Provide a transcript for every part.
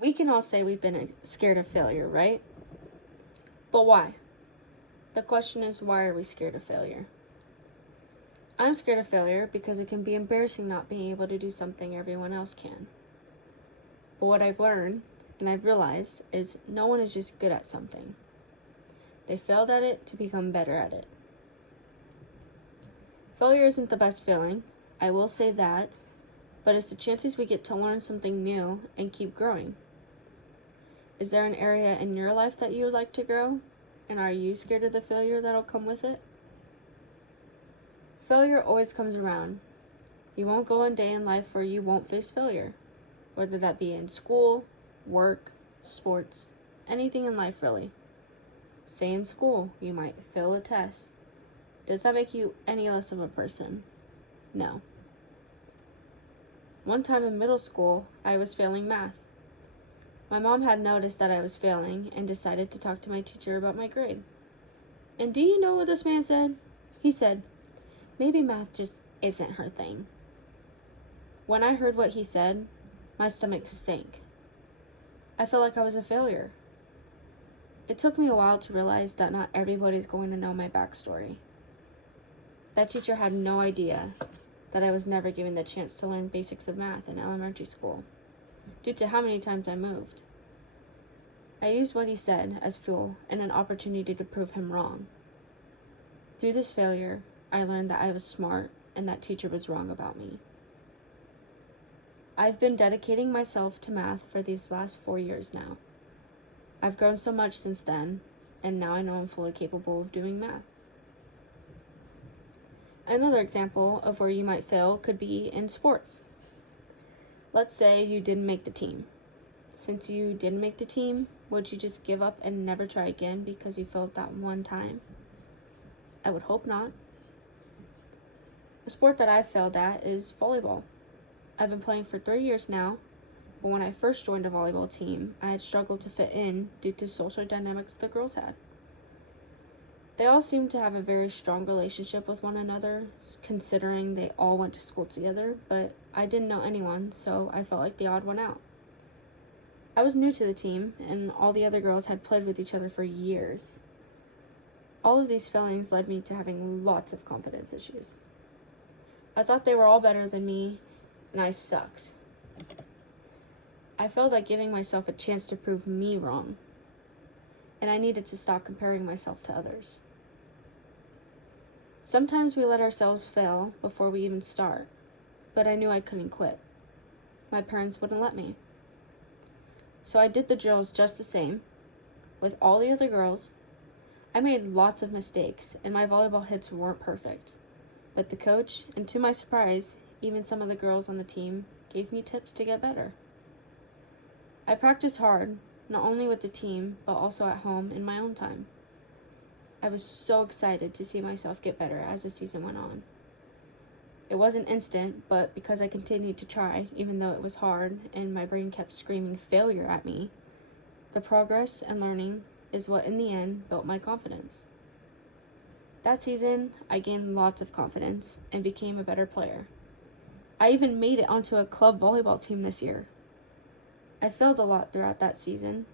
We can all say we've been scared of failure, right? But why? The question is, why are we scared of failure? I'm scared of failure because it can be embarrassing not being able to do something everyone else can. But what I've learned, and I've realized, is no one is just good at something. They failed at it to become better at it. Failure isn't the best feeling, I will say that, but it's the chances we get to learn something new and keep growing. Is there an area in your life that you would like to grow? And are you scared of the failure that'll come with it? Failure always comes around. You won't go a day in life where you won't face failure, whether that be in school, work, sports, anything in life really. Say in school, you might fail a test. Does that make you any less of a person? No. One time in middle school, I was failing math. My mom had noticed that I was failing and decided to talk to my teacher about my grade. And do you know what this man said? He said, maybe math just isn't her thing. When I heard what he said, my stomach sank. I felt like I was a failure. It took me a while to realize that not everybody's going to know my backstory. That teacher had no idea that I was never given the chance to learn basics of math in elementary school, due to how many times I moved. I used what he said as fuel and an opportunity to prove him wrong. Through this failure, I learned that I was smart and that teacher was wrong about me. I've been dedicating myself to math for these last 4 years now. I've grown so much since then, and now I know I'm fully capable of doing math. Another example of where you might fail could be in sports. Let's say you didn't make the team. Since you didn't make the team, would you just give up and never try again because you failed that one time? I would hope not. A sport that I've failed at is volleyball. I've been playing for 3 years now, but when I first joined a volleyball team, I had struggled to fit in due to social dynamics the girls had. They all seemed to have a very strong relationship with one another, considering they all went to school together, but I didn't know anyone, so I felt like the odd one out. I was new to the team, and all the other girls had played with each other for years. All of these feelings led me to having lots of confidence issues. I thought they were all better than me, and I sucked. I felt like giving myself a chance to prove me wrong, and I needed to stop comparing myself to others. Sometimes we let ourselves fail before we even start, but I knew I couldn't quit. My parents wouldn't let me. So I did the drills just the same, with all the other girls. I made lots of mistakes, and my volleyball hits weren't perfect. But the coach, and to my surprise, even some of the girls on the team, gave me tips to get better. I practiced hard, not only with the team, but also at home in my own time. I was so excited to see myself get better as the season went on. It wasn't instant, but because I continued to try, even though it was hard and my brain kept screaming failure at me, the progress and learning is what in the end built my confidence. That season, I gained lots of confidence and became a better player. I even made it onto a club volleyball team this year. I failed a lot throughout that season,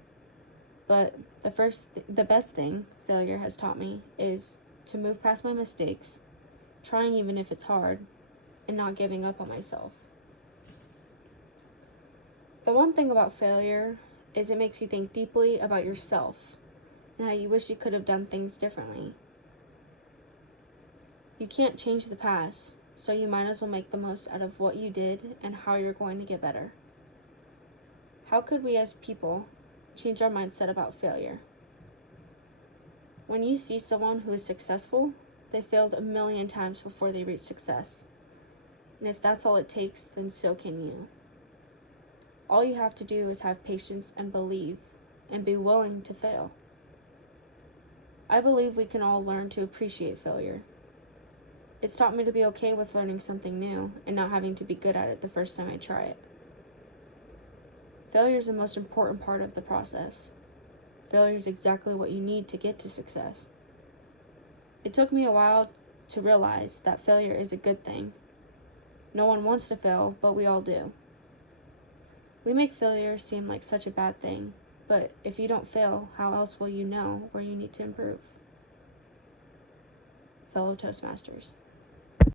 but the best thing failure has taught me is to move past my mistakes, trying even if it's hard, and not giving up on myself. The one thing about failure is it makes you think deeply about yourself and how you wish you could have done things differently. You can't change the past, so you might as well make the most out of what you did and how you're going to get better. How could we as people change our mindset about failure? When you see someone who is successful, they failed a million times before they reached success. And if that's all it takes, then so can you. All you have to do is have patience and believe, and be willing to fail. I believe we can all learn to appreciate failure. It's taught me to be okay with learning something new and not having to be good at it the first time I try it. Failure is the most important part of the process. Failure is exactly what you need to get to success. It took me a while to realize that failure is a good thing. No one wants to fail, but we all do. We make failure seem like such a bad thing, but if you don't fail, how else will you know where you need to improve? Fellow Toastmasters.